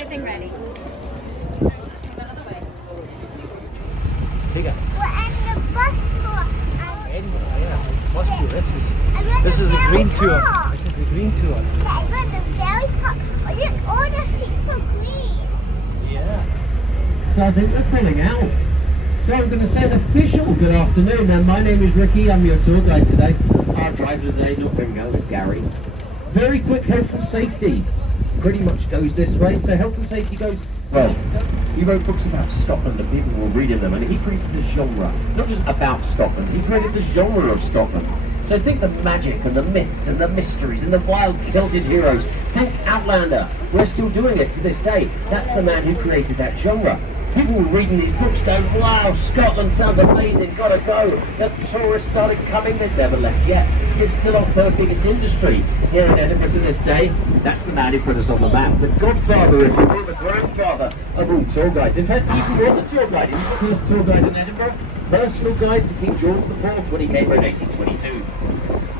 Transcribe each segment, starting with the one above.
everything ready. Bigger. We're in the bus tour. Edinburgh, yeah. Bus tour. This is the green tour. This is the green tour. Yeah, I got the ferry park. Oh, look, all the seats are green. Yeah. So I think we're pulling out. So I'm going to say an official good afternoon. Now my name is Ricky. I'm your tour guide today. Our driver today, not Bingo, it's Gary. Very quick health and safety. Pretty much goes this way. So health and safety goes. Well, he wrote books about Scotland and people were reading them, and he created a genre, not just about Scotland, he created the genre of Scotland. So think the magic and the myths and the mysteries and the wild Celtic heroes. Think Outlander. We're still doing it to this day. That's the man who created that genre. People were reading these books going, wow, Scotland sounds amazing, gotta go. The tourists started coming, they've never left yet. It's still our third biggest industry here in Edinburgh to this day. That's the man who put us on the map. The godfather, if you will, the grandfather of all tour guides. In fact, he was a tour guide. He was the first tour guide in Edinburgh. Personal guide to King George IV when he came here in 1822.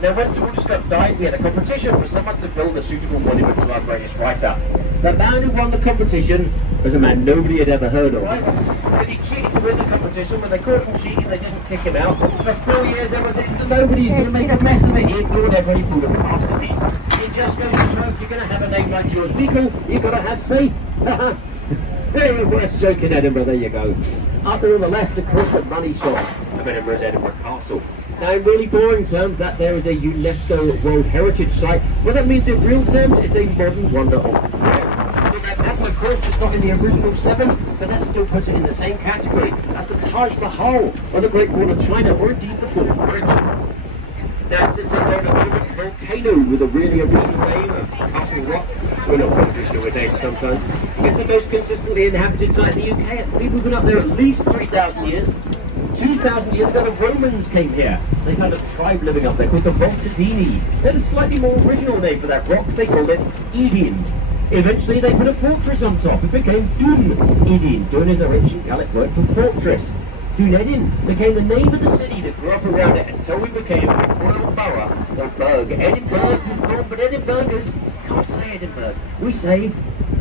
Now, when Sir Walter Scott died, we had a competition for someone to build a suitable monument to our greatest writer. The man who won the competition was a man nobody had ever heard of. Because he cheated to win the competition. When they caught him cheating, they didn't kick him out. For 4 years, everyone said, nobody's going to make a mess of it. He ignored everybody, called him a masterpiece. It just goes to show if you're going to have a name like George Meikle, you've got to have faith. Very worst joke in Edinburgh, there you go. Up there on the left, of course, the money shot of Edinburgh's Edinburgh Castle. Now, in really boring terms, that there is a UNESCO World Heritage Site. What that means in real terms, it's a modern wonder of the world. That, of course, is not in the original 7, but that still puts it in the same category as the Taj Mahal or the Great Wall of China, or indeed the Fourth Bridge. Now, it sits on a volcano with a really original name of Castle Rock. We're not quite traditional with names sometimes. It's the most consistently inhabited site in the UK. People have been up there at least 3,000 years. 2,000 years ago, the Romans came here. They found a tribe living up there called the Voltidini. They had a slightly more original name for that rock. They called it Edin. Eventually, they put a fortress on top. It became Dun Edin. Dun is a ancient Gaelic word for fortress. Dunedin became the name of the city that grew up around it until we became a royal borough of Berg. Edinburgh was born, but Edinburghers can't say Edinburgh. We say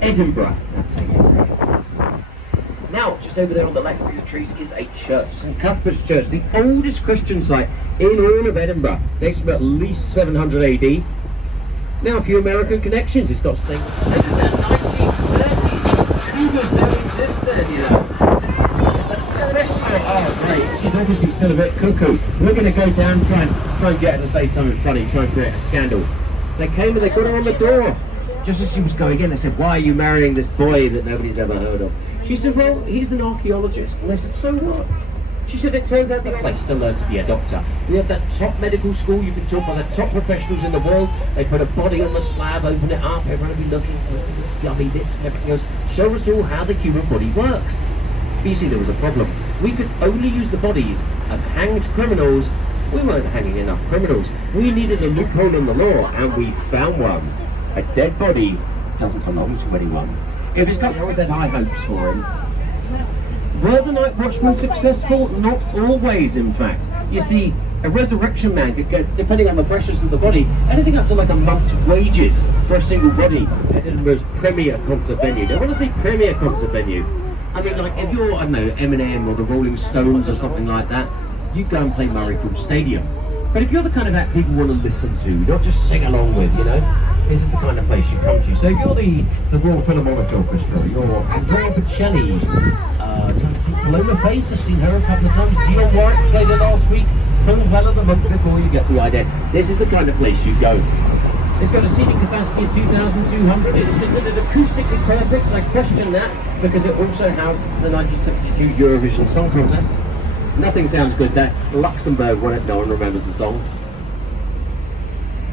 Edinburgh. That's how you say it. Now, just over there on the left through the trees is a church, St Cuthbert's Church, the oldest Christian site in all of Edinburgh. Dates from at least 700 AD. Now, a few American connections. It's got things. This is the 1930s. Cougars don't exist then, you know. Oh, great. She's obviously still a bit cuckoo. We're going to go down, try and get her to say something funny, try and create a scandal. They came and they got her on the door. Just as she was going in, they said, why are you marrying this boy that nobody's ever heard of? She said, well, he's an archaeologist. And they said, so what? She said, it turns out the place to learn to be a doctor. We have that top medical school, you've been taught by the top professionals in the world. They put a body on the slab, open it up, everyone will be looking for gummy bits and everything else. Show us all how the human body worked. But you see, there was a problem. We could only use the bodies of hanged criminals. We weren't hanging enough criminals. We needed a loophole in the law, and we found one. A dead body doesn't belong to anyone. If his company always had high hopes for him. Were the night watchmen successful? Not always, in fact. You see, a resurrection man could get, depending on the freshness of the body, anything up to like a month's wages for a single body at Edinburgh's premier concert venue. Now, when I say premier concert venue, I mean, like, if you're, I don't know, Eminem or the Rolling Stones or something like that, you go and play Murrayfield Stadium. But if you're the kind of act people want to listen to, not just sing along with, you know, this is the kind of place you come to. So if you're the Royal Philharmonic Orchestra, you're Andrea Bocelli, Paloma Faith, I've seen her a couple of times, Dionne Warwick played it last week, Bella the Monk before, you get the idea. This is the kind of place you go. It's got a seating capacity of 2,200. It's considered acoustically perfect. I question that because it also housed the 1972 Eurovision Song Contest. Nothing sounds good there. Luxembourg won it, no one remembers the song.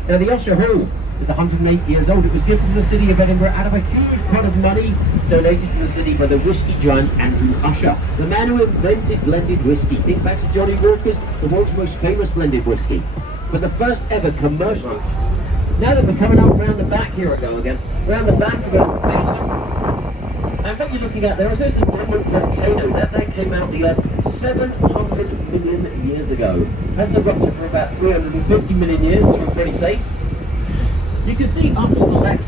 Now the USHER Hall is 108 years old. It was given to the city of Edinburgh out of a huge pot of money donated to the city by the whiskey giant Andrew Usher, the man who invented blended whiskey. Think back to Johnny Walker's, the world's most famous blended whiskey. But the first ever commercial. Now that we're coming up round the back, here I go again, round the back of a basin. In fact, you're looking at there, I suppose the Denmark volcano, that came out the earth 700 million years ago. Hasn't erupted for about 350 million years, so we're pretty safe. You can see up to the left,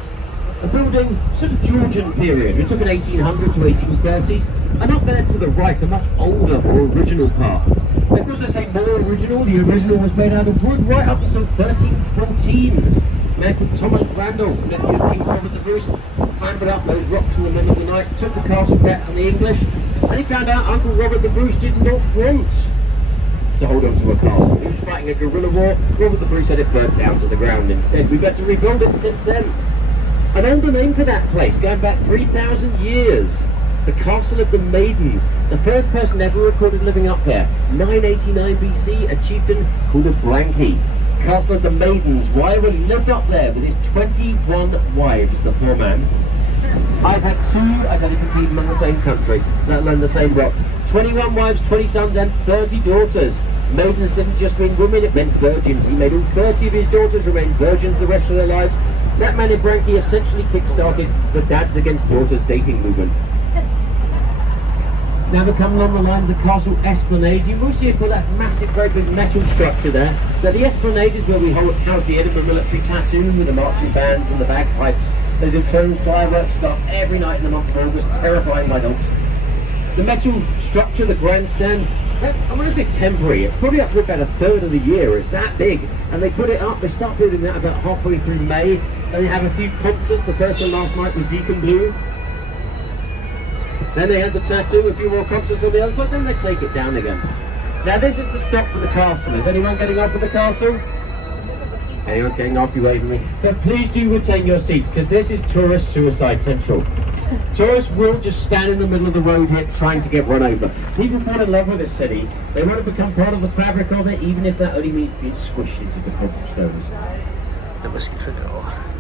A building, sort of Georgian period. We took an 1800 to 1830s, and up there to the right, a much older, more original part. Of course, I say more original. The original was made out of wood right up until 1314. A man called Thomas Randolph, nephew of King Robert the Bruce, clambered up those rocks in the middle of the night, took the castle back from the English, and he found out Uncle Robert the Bruce did not want to hold on to a castle. He was fighting a guerrilla war. Robert the Bruce had it burnt down to the ground instead. We've had to rebuild it since then. An older name for that place, going back 3,000 years. The Castle of the Maidens. The first person ever recorded living up there. 989 BC, a chieftain called a Blanky. Castle of the Maidens. Why? Well, he lived up there with his 21 wives, the poor man. I've had two, I don't even keep them in the same country, let alone the same rock. 21 wives, 20 sons and 30 daughters. Maidens didn't just mean women, it meant virgins. He made all 30 of his daughters remain virgins the rest of their lives. That man in Branky essentially kick-started the dads against daughters dating movement. Now we're coming along the line of the castle esplanade. You will see it got that massive, great big metal structure there. Now the esplanade is where we house the Edinburgh military tattoo with the marching bands and the bagpipes. There's infernal fireworks stuff every night in the month of August, terrifying my dogs. The metal structure, the grandstand, that's, I want to say temporary. It's probably up for about a third of the year. It's that big. And they put it up, they start building that about halfway through May. Then they have a few concerts. The first one last night was Deacon Blue. Then they had the tattoo, a few more concerts on the other side, then they take it down again. Now this is the stop for the castle. Is anyone getting off at the castle? Anyone getting off? You waving me? But please do retain your seats, because this is tourist suicide central. Tourists will just stand in the middle of the road here trying to get run over. People fall in love with this city. They want to become part of the fabric of it, even if that only means being squished into the cobblestones.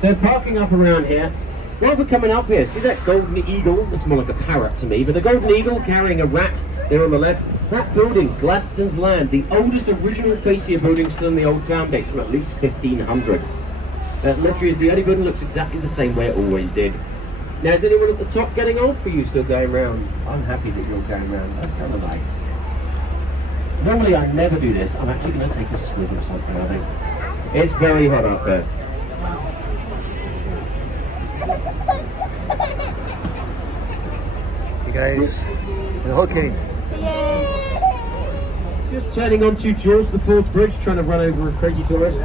So parking up around here. While we're coming up here, see that golden eagle? Looks more like a parrot to me, but the golden eagle carrying a rat there on the left. That building, Gladstone's Land, the oldest original fascia building still in the old town, dates from at least 1500. That literally is the only building that looks exactly the same way it always did. Now, is anyone at the top getting off, or are you still going round? I'm happy that you're going round. That's kind of nice. Normally I never do this. I'm actually going to take a swig of something, I think. It's very hot up there. Hey guys, okay. Just turning onto George IV Bridge, trying to run over a crazy tourist.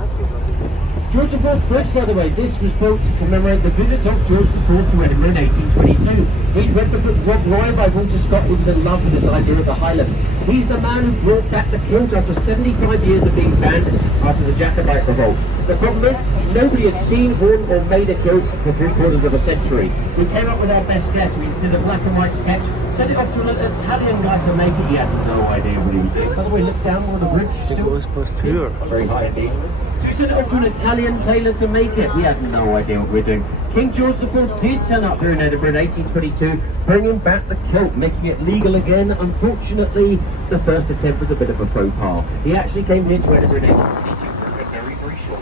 George IV Bridge, by the way, this was built to commemorate the visit of George IV to Edinburgh in 1822. He'd read the book Rob Roy by Walter Scott. He was in love with this idea of the Highlands. He's the man who brought back the kilt after 75 years of being banned after the Jacobite revolt. The problem is, nobody has seen, worn or made a kilt for 3/4 of a century. We came up with our best guess. We did a black and white sketch, sent it off to an Italian guy to make it. He had no idea what he was doing. By the way, look down on the bridge. It was posterior. Very high indeed. So we sent it off to an Italian tailor to make it. We had no idea what we're doing. King George IV did turn up here in Edinburgh in 1822, bringing back the kilt, making it legal again. Unfortunately, the first attempt was a bit of a faux pas. He actually came here to Edinburgh in 1822 wearing a very, very short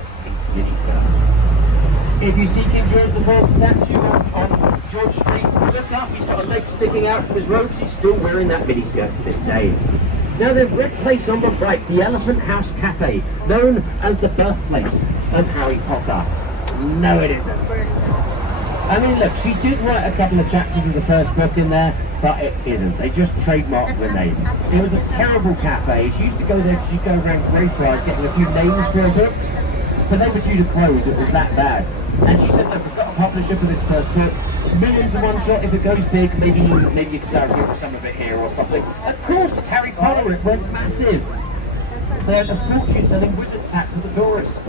mini skirt. If you see King George IV's statue on George Street, look up, he's got a leg sticking out from his robes. He's still wearing that mini skirt to this day. Now the red place on the right, the Elephant House Cafe, known as the birthplace of Harry Potter. No, it isn't. I mean, look, she did write a couple of chapters of the first book in there, but it isn't. They just trademarked the name. It was a terrible cafe. She used to go there, she'd go around Greyfriars getting a few names for her books, but they were due to close. It was that bad. And she said, look, we've got a publisher for this first book. Millions in one shot. If it goes big, maybe you can start giving some of it here or something. Of course, it's Harry Potter. It went massive. They had a fortune selling wizard tat to the tourists.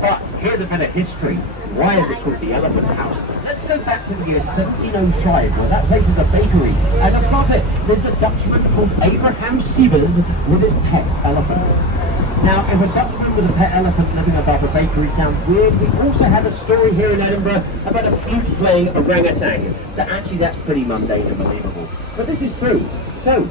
But here's a bit of history. Why is it called the Elephant House? Let's go back to the year 1705, where that place is a bakery, and above it there's a Dutchman called Abraham Sievers with his pet elephant. Now, if a Dutchman with a pet elephant living above a bakery sounds weird, we also have a story here in Edinburgh about a flute-playing orangutan. So actually that's pretty mundane and believable. But this is true. So,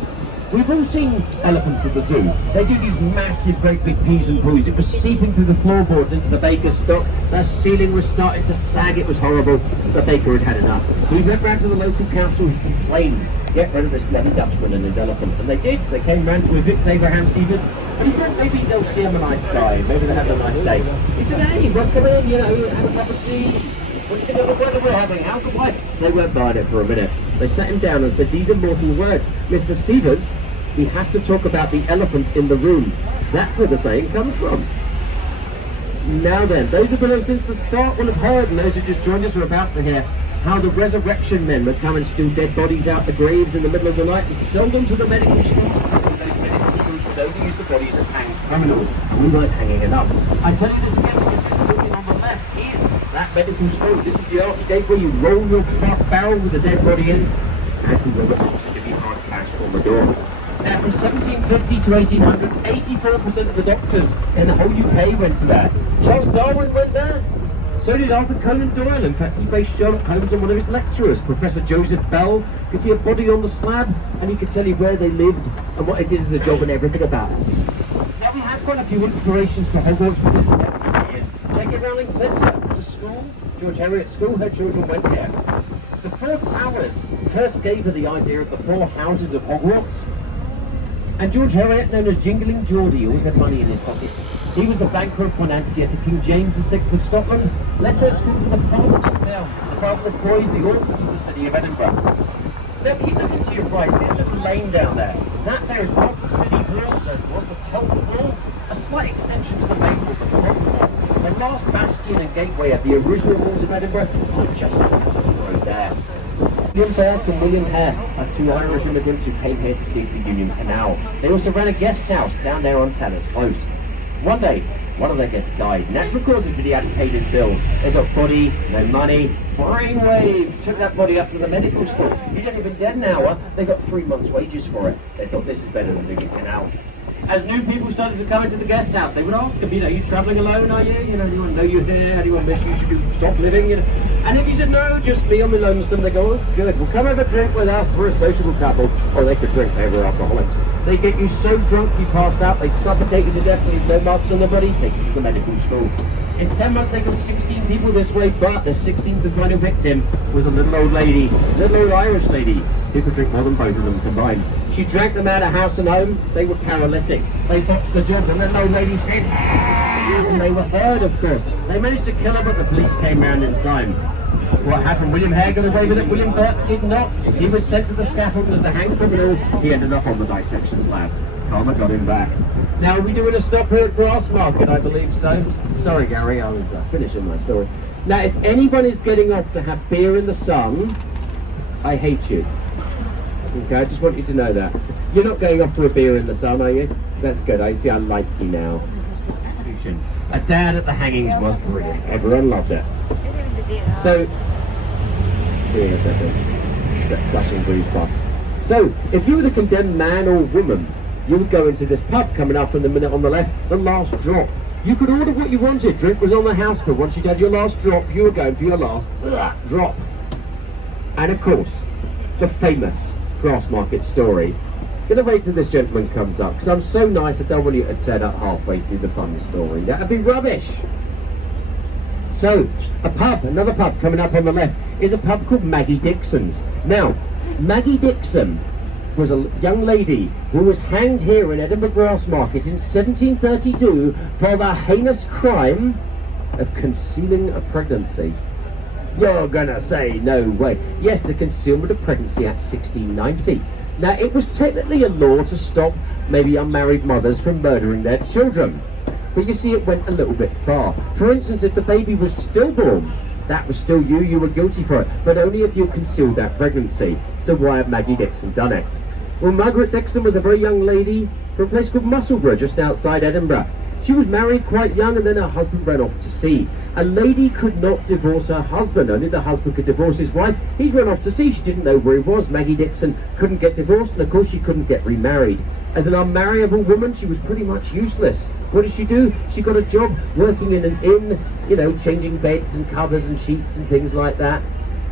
we've all seen elephants at the zoo. They do these massive, great big peas and poos. It was seeping through the floorboards into the baker's stock. The ceiling was starting to sag. It was horrible. The baker had had enough. He went round to the local council. He complained, get rid of this bloody Dutchman and his elephant. And they did. They came round to evict Abraham Sievers. And he thought maybe they'll see him a nice guy. Maybe they'll have a nice day. He said, hey, welcome in, you know, have a cup of tea. What do you think of the weather we're having? How's the wife? They weren't buying it for a minute. They sat him down and said, these are mortal words. Mr. Severs, we have to talk about the elephant in the room. That's where the saying comes from. Now then, those who've been listening from the start will have heard, and those who just joined us are about to hear, how the resurrection men would come and steal dead bodies out the graves in the middle of the night and sell them to the medical schools. Those medical schools would only use the bodies of hanged criminals, and we weren't hanging enough. I tell you this again because this building on the left is that medical school. This is the archgate where you roll your truck barrel with the dead body in, and who will also give you hard cash on the door. Now, from 1750 to 1800, 84% of the doctors in the whole UK went to that. Charles Darwin went there. So did Arthur Conan Doyle. In fact, he based Sherlock Holmes on one of his lecturers, Professor Joseph Bell. You could see a body on the slab, and he could tell you where they lived and what they did as a job and everything about it. Now, we have quite a few inspirations for Hogwarts, but this is J.K. Rowling said so. It's a school, George Heriot School, her children went there. The Four Towers first gave her the idea of the four houses of Hogwarts. And George Heriot, known as Jingling Geordie, always had money in his pocket. He was the banker and financier to King James VI of Scotland, left their school to the fatherless boys, the orphans of the city of Edinburgh. Now keep looking to your right, there's a little lane down there. That there is not the city walls as was, but Telford Wall, a slight extension to the main wall, the front wall. The last bastion and gateway of the original walls of Edinburgh are just on the road there. William Burke and William Hare are two Irish immigrants who came here to dig the Union Canal. They also ran a guest house down there on Taylor's Close. One day, one of their guests died. Natural causes, but he hadn't paid his bill. They got body, no money, brainwave, took that body up to the medical school. He hadn't even dead an hour, they got 3 months' wages for it. They thought this is better than digging a canal. As new people started to come into the guest house, they would ask him, are you travelling alone, are you? Do you want to know you're here? How do you want to miss you? Should you stop living? And if he said, no, just me, I'm lonesome, they go, oh, good, well, come have a drink with us, we're a sociable couple. Or they could drink, they were alcoholics. They get you so drunk you pass out, they suffocate you to death, leave no marks on the body, take you to the medical school. In 10 months they got 16 people this way, but the 16th and final victim was a little old lady, little old Irish lady, who could drink more than both of them combined. She drank them out of house and home, they were paralytic. They botched the job and then old lady's head, and they were heard, of course. They managed to kill her, but the police came round in time. What happened? William Hare got away with it, William Burke did not. He was sent to the scaffold as a hanged criminal. He ended up on the dissection slab. Karma got him back. Now, are we doing a stop here at Grassmarket? I believe so. Sorry, Gary, I was finishing my story. Now, if anyone is getting off to have beer in the sun, I hate you. Okay, I just want you to know that. You're not going off for a beer in the sun, are you? That's good. I see I like you now. A dad at the hangings was brilliant. Everyone loved it. So, give me a second. That flashing blue cross. So, if you were the condemned man or woman, you would go into this pub coming up in the minute on the left, the last drop. You could order what you wanted. Drink was on the house, but once you'd had your last drop, you were going for your last drop. And of course, the famous Grassmarket story. Gonna wait till this gentleman comes up, because I'm so nice I don't want you to turn up halfway through the fun story. That'd be rubbish. So, another pub coming up on the left, is a pub called Maggie Dixon's. Now, Maggie Dixon was a young lady who was hanged here in Edinburgh Grassmarket in 1732 for the heinous crime of concealing a pregnancy. You're gonna say, no way. Yes, the Concealment of Pregnancy Act 1690. Now, it was technically a law to stop maybe unmarried mothers from murdering their children. But you see, it went a little bit far. For instance, if the baby was stillborn, that was still you, you were guilty for it, but only if you concealed that pregnancy. So why had Maggie Dixon done it? Well, Margaret Dixon was a very young lady from a place called Musselburgh, just outside Edinburgh. She was married quite young, and then her husband ran off to sea. A lady could not divorce her husband, only the husband could divorce his wife. He's run off to sea, she didn't know where he was. Maggie Dixon couldn't get divorced, and of course she couldn't get remarried. As an unmarriable woman, she was pretty much useless. What did she do? She got a job working in an inn, you know, changing beds and covers and sheets and things like that.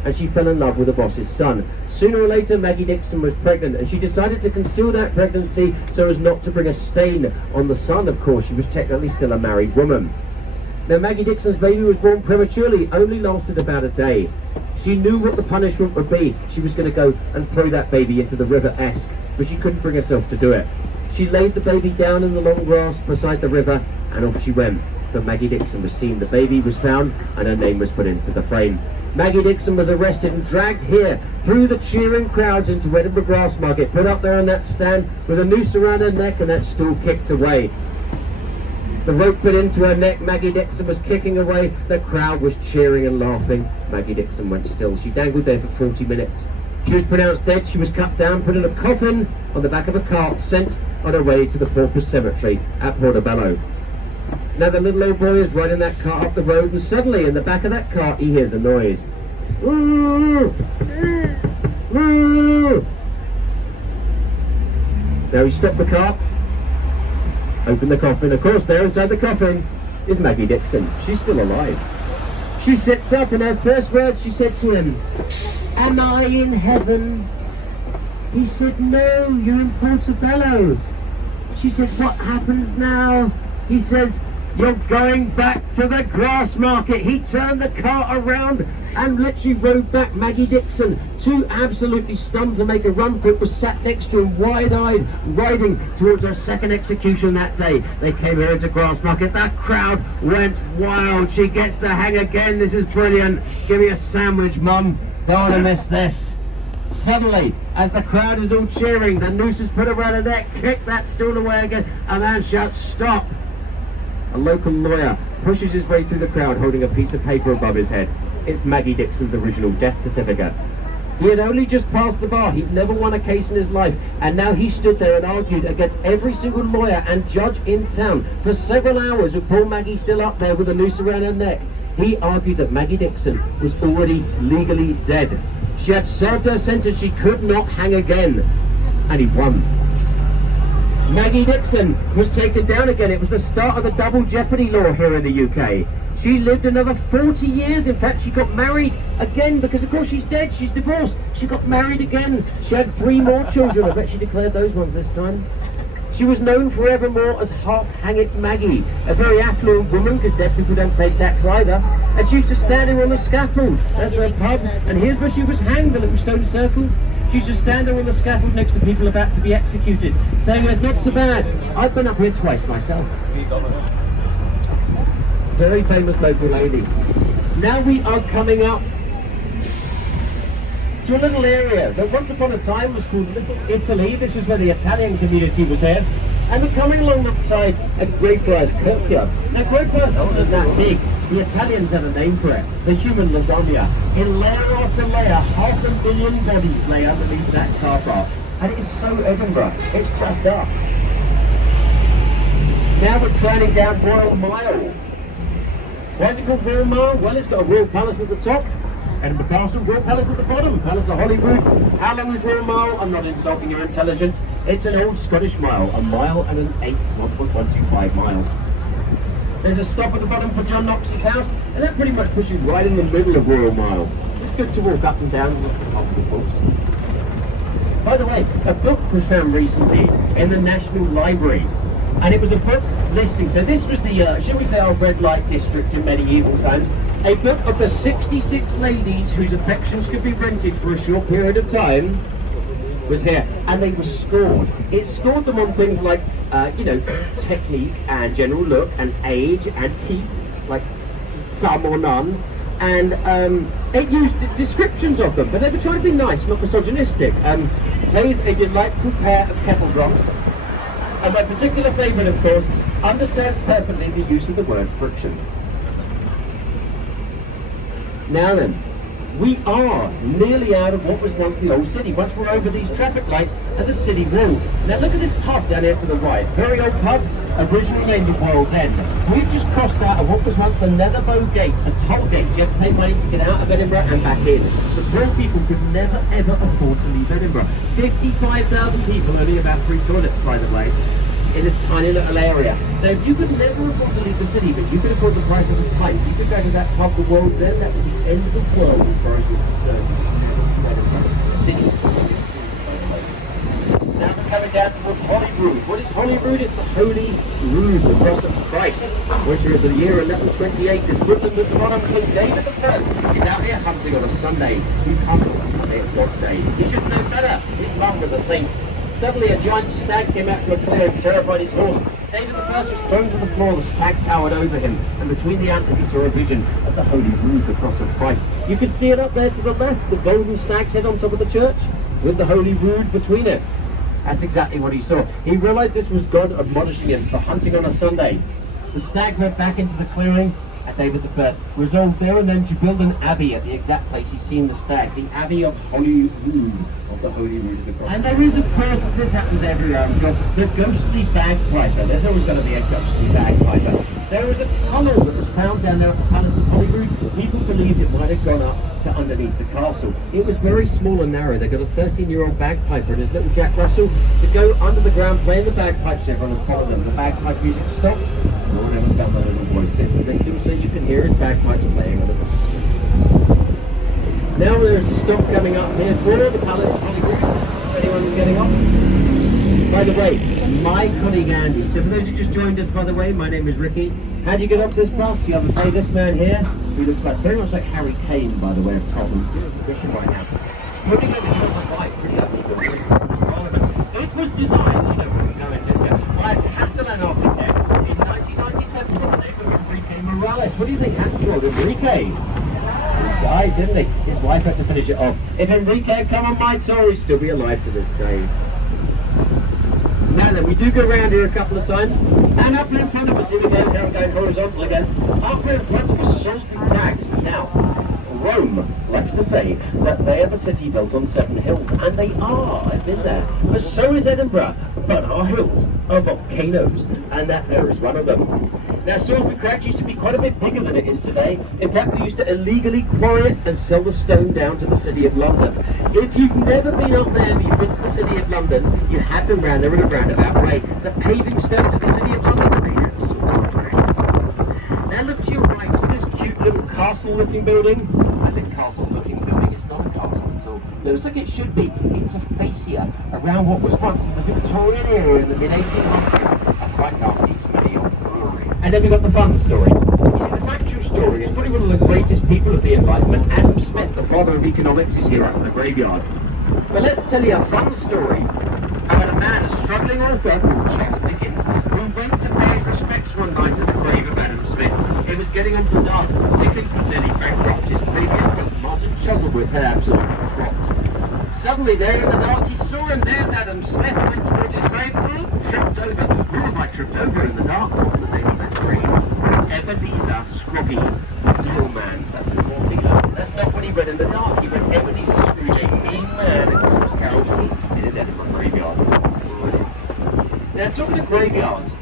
And she fell in love with the boss's son. Sooner or later, Maggie Dixon was pregnant, and she decided to conceal that pregnancy so as not to bring a stain on the son. Of course, she was technically still a married woman. Now, Maggie Dixon's baby was born prematurely, only lasted about a day. She knew what the punishment would be. She was going to go and throw that baby into the River Esk, but she couldn't bring herself to do it. She laid the baby down in the long grass beside the river, and off she went. after Maggie Dixon was seen, the baby was found and her name was put into the frame. Maggie Dixon was arrested and dragged here through the cheering crowds into Edinburgh Grassmarket, put up there on that stand with a noose around her neck and that stool kicked away. The rope put into her neck, Maggie Dixon was kicking away, the crowd was cheering and laughing. Maggie Dixon went still. She dangled there for 40 minutes. She was pronounced dead, she was cut down, put in a coffin on the back of a cart, sent on her way to the Paupers Cemetery at Portobello. Now the little old boy is riding that cart up the road and suddenly in the back of that cart he hears a noise. Now he stopped the cart, opened the coffin. Of course there inside the coffin is Maggie Dixon. She's still alive. She sits up and her first words she said to him, "Am I in heaven?" He said, "No, you're in Portobello." She said, "What happens now?" He says, "You're going back to the Grassmarket." He turned the cart around and literally rode back. Maggie Dixon, too absolutely stunned to make a run for it, was sat next to him, wide-eyed, riding towards her second execution that day. They came here into Grassmarket. That crowd went wild. She gets to hang again. This is brilliant. Give me a sandwich, Mum. Don't want to miss this. Suddenly, as the crowd is all cheering, the noose is put around her neck, kick that stool away again, a man shouts, "Stop!" A local lawyer pushes his way through the crowd holding a piece of paper above his head. It's Maggie Dixon's original death certificate. He had only just passed the bar, he'd never won a case in his life, and now he stood there and argued against every single lawyer and judge in town for several hours with poor Maggie still up there with a noose around her neck. He argued that Maggie Dixon was already legally dead. She had served her sentence, she could not hang again, and he won. Maggie Dixon was taken down again. It was the start of the double jeopardy law here in the UK. She lived another 40 years. In fact, she got married again because, of course, she's dead. She's divorced. She got married again. She had 3 more children. I bet she declared those ones this time. She was known forevermore as Half-Hangit Maggie, a very affluent woman because dead people don't pay tax either. And she used to stand here on the scaffold. That's her pub. And here's where she was hanged, the little stone circle. She used to stand there on the scaffold next to people about to be executed, saying it's not so bad. I've been up here twice myself. Very famous local lady. Now we are coming up to a little area that once upon a time was called Little Italy. This was where the Italian community was here. And we're coming along the side of Greyfriars Kirkyard. Now Greyfriars isn't that big. The Italians have a name for it, the human lasagna. In layer after layer, 500 million bodies lay underneath that car park. And it is so Edinburgh, it's just us. Now we're turning down Royal Mile. Why is it called Royal Mile? Well, it's got a royal palace at the top, Edinburgh Castle, Royal Palace at the bottom, Palace of Holyrood. How long is Royal Mile? I'm not insulting your intelligence. It's an old Scottish mile, a mile and an eighth, 1.125 miles. There's a stop at the bottom for John Knox's house, and that pretty much puts you right in the middle of Royal Mile. It's good to walk up and down with some obstacles. By the way, a book was found recently in the National Library, and it was a book listing, so this was the, shall we say, our red light district in medieval times, a book of the 66 ladies whose affections could be rented for a short period of time was here, and they were scored. It scored them on things like, technique and general look and age and teeth, like some or none, and it used descriptions of them, but they were trying to be nice, not misogynistic. Plays a delightful pair of kettle drums, and my particular favourite, of course, understands perfectly the use of the word friction. Now then, we are nearly out of what was once the old city. Once we're over these traffic lights and the city walls. Now look at this pub down here to the right. Very old pub, originally named the World's End. We've just crossed out of what was once the Netherbow Gate, a toll gate. You have to pay money to get out of Edinburgh and back in. The poor people could never ever afford to leave Edinburgh. 55,000 people, only about 3 toilets by the way, in this tiny little area. So if you could never afford to leave the city, but you could afford the price of a pint, you could go to that pub, the World's End. That would be the end of the world as far as you're concerned. The city's now we're coming down towards Holyrood. What is Holyrood? It's the Holy Rood, the cross of Christ, which is the year 1128. This Brooklyn at the bottom, King David I is out here hunting on a Sunday. You can't on a Sunday, it's God's day. He should know better. His mum was a saint. Suddenly a giant stag came out to a clear and terrified his horse. David I was thrown to the floor, the stag towered over him, and between the antlers he saw a vision of the HOLYROOD, the cross of Christ. You can see it up there to the left, the golden stag's head on top of the church, with the HOLYROOD between it. That's exactly what he saw. He realised this was God admonishing him for hunting on a Sunday. The stag went back into the clearing, and David I resolved there and then to build an abbey at the exact place he's seen the stag, the Abbey of HOLYROOD, of the HOLYROOD of the cross. And there is, of course, this happens everywhere, I'm sure, the ghostly bagpiper. There's always going to be a ghostly bagpiper. There was a tunnel that was found down there at the Palace of Holyrood. People believed it might have gone up to underneath the castle. It was very small and narrow. They got a 13-year-old bagpiper and his little Jack Russell to go under the ground playing the bagpipes. Everyone would follow them. The bagpipe music stopped. No one ever found that little boy since. They still say you can hear his bagpipes playing on it. Now there's a stop coming up here for the Palace of Holyrood. Anyone getting off? By the way, my colleague Andy. So for those who just joined us, by the way, my name is Ricky. How do you get up to this bus? You have to say this man here, who looks like very much like Harry Kane, by the way, of Tottenham. Doing an exhibition right now. Putting over the top pretty ugly. It was designed, you know where we're going, didn't you? By a Catalan architect in 1997 by the name of Enrique Morales. What do you think happened to Enrique? He died, didn't he? His wife had to finish it off. If Enrique had come on my tour, he'd still be alive to this day. Now then, we do go around here a couple of times, and up in front of us, here we go, now we're going horizontal again, up in front of us, Salisbury Crags. Now, Rome likes to say that they are the city built on 7 hills, and they are, I've been there, but so is Edinburgh, but our hills are volcanoes, and that there is one of them. Now, Salisbury Crags used to be quite a bit bigger than it is today. In fact, we used to illegally quarry it and sell the stone down to the City of London. If you've never been up there, but you've been to the City of London, you have been round there in a roundabout way. The paving stone to the City of London are made out of salt bricks. Now look to your right, see this cute little castle-looking building? I say castle-looking building, it's not a castle at all. It looks like it should be. It's a fascia around what was once in the Victorian era in the mid-1800s. A quite nasty, smelly old brewery. And then we've got the fun story. You see, the factual story is probably one of the greatest people of the Enlightenment. Adam Smith, the father of economics, is here out in the graveyard. But let's tell you a fun story about a man, a struggling author called Charles Dickens, who went to pay his respects one night at the grave of Adam Smith. It was getting on for dark. Dickens was nearly bankrupt. His previous book, Martin Chuzzlewit, had absolutely flopped. Suddenly, there in the dark, he saw him. There's Adam Smith, went towards his grave, tripped over. Who have I tripped over in the dark? What's the name of that grave? Ebenezer Scroggy, little man. That's important. That's not what he read in the dark. He read Ebenezer Scrooge, a mean man, in Christmas Carol Street in an Edinburgh graveyard. Now, talking of graveyards,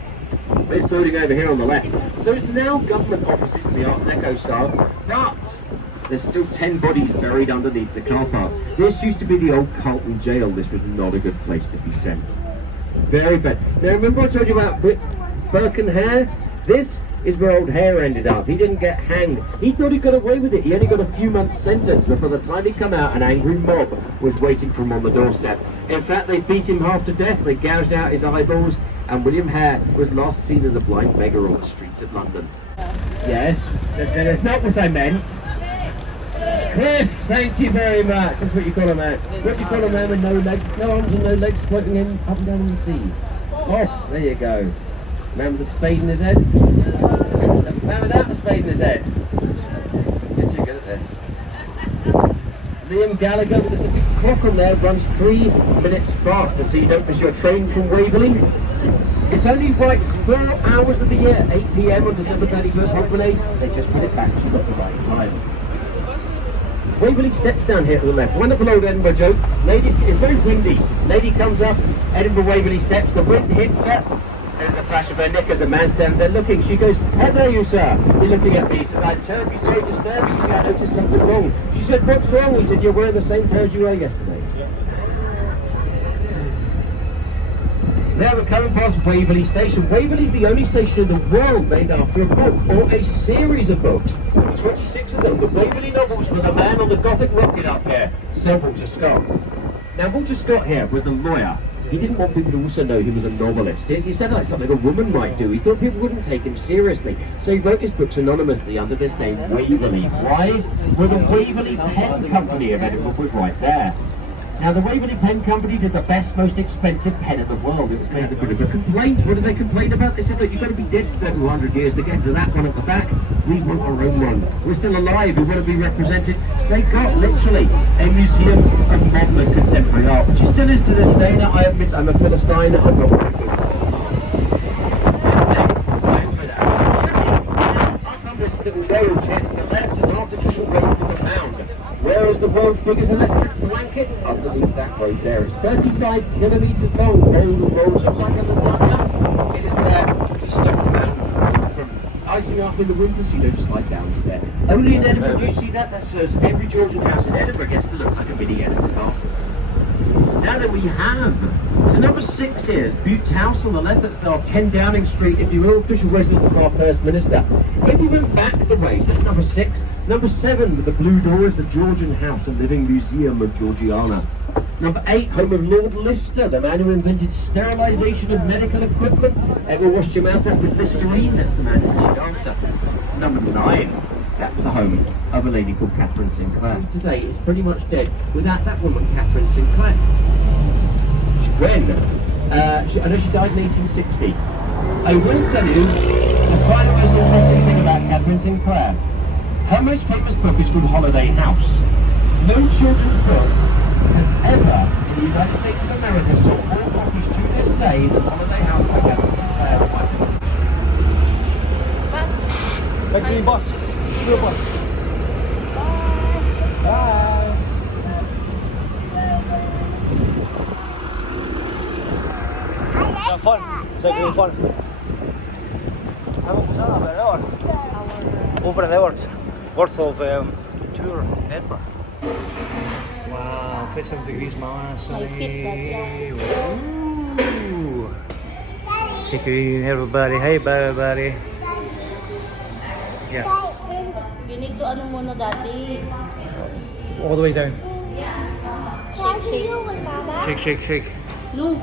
this building over here on the left, so it's now government offices in the Art Deco style, but there's still 10 bodies buried underneath the car park. This used to be the old Carlton jail. This was not a good place to be sent. Very bad. Now, remember I told you about Burke and Hare? This is where old Hare ended up. He didn't get hanged. He thought he got away with it. He only got a few months sentence, but by the time he come out, an angry mob was waiting for him on the doorstep. In fact, they beat him half to death. They gouged out his eyeballs, and William Hare was last seen as a blind beggar on the streets of London. Yes, that's not what I meant. Cliff, thank you very much. That's what you call a man. What do you call a man with no legs, no arms and no legs, floating in up and down in the sea? Oh, there you go. Man with a spade in his head. Man without a spade in his head. You're too good at this. Liam Gallagher, there's a big clock on there, runs 3 minutes faster, so you don't miss your train from Waverley. It's only right 4 hours of the year, 8 PM on December 31st, hopefully. They just put it back to the right time. Waverley steps down here to the left. Wonderful old Edinburgh joke. Ladies, it's very windy. Lady comes up, Edinburgh Waverley steps, the wind hits her. There's a flash of her knickers, a man stands there looking. She goes, "Hello, you sir." You're looking at me. He said, "I'm terribly sorry to disturb you." He said, "I noticed something wrong." She said, "What's wrong?" He said, "You're wearing the same pair as you were yesterday." Now we're coming past Waverley Station. Waverley's the only station in the world named after a book, or a series of books. 26 of them. The Waverley novels with a man on the Gothic rocket up here, Sir Walter Scott. Now Walter Scott here was a lawyer. He didn't want people to also know he was a novelist. He said like something a woman might do. He thought people wouldn't take him seriously. So he wrote his books anonymously under this name, Waverley. Why? Well, the Waverley Pen Company of Edinburgh was right there. Now, the Waverley Pen Company did the best, most expensive pen in the world. It was made a bit of a complaint. What did they complain about? They said, look, you've got to be dead several hundred years to get into that one at the back. We want our own one. We're still alive. We want to be represented. So they got, literally, a museum of modern and contemporary art, which it still is to this day. Now, I admit I'm a Philistine. I'm not very good. This little road here to the left, an artificial road to the pound. Where is the world's biggest electric blanket? Underneath that road there. It's 35 kilometres long, rolls up like a lasagna. It is there to stop the mountain from icing up in the winter, so you don't slide down to there. Only in Edinburgh do you see that? That serves every Georgian house in Edinburgh gets to look like a mini Edinburgh castle. Now that we have, so number 6 here is Bute House on the left. That's our 10 Downing Street, if you will, official residence of our First Minister. If you went back the way, so that's number 6. Number 7 with the blue door is the Georgian House, a living museum of Georgiana. Number 8, home of Lord Lister, the man who invented sterilisation of medical equipment. Ever washed your mouth out with Listerine? That's the man who's named after. Number 9. That's the home of a lady called Catherine Sinclair. Today it's pretty much dead without that woman, Catherine Sinclair. When? I know she died in 1860. I will tell you the final most interesting thing about Catherine Sinclair. Her most famous book is called Holiday House. No children's book has ever, in the United States of America, sold more copies to this day than Holiday House by Catherine Sinclair. Thank you, boss. Good boss. Bye. Have fun. Is that good fun? How much was that? About an hour? Over an hour's worth of tour in Edinburgh. Wow, 27 degrees minus. Ooh. Take it in, everybody. Hey, everybody. Yeah. You need to ano muna dati. All the way down. Can I see you with Mama? Shake, shake, shake. No.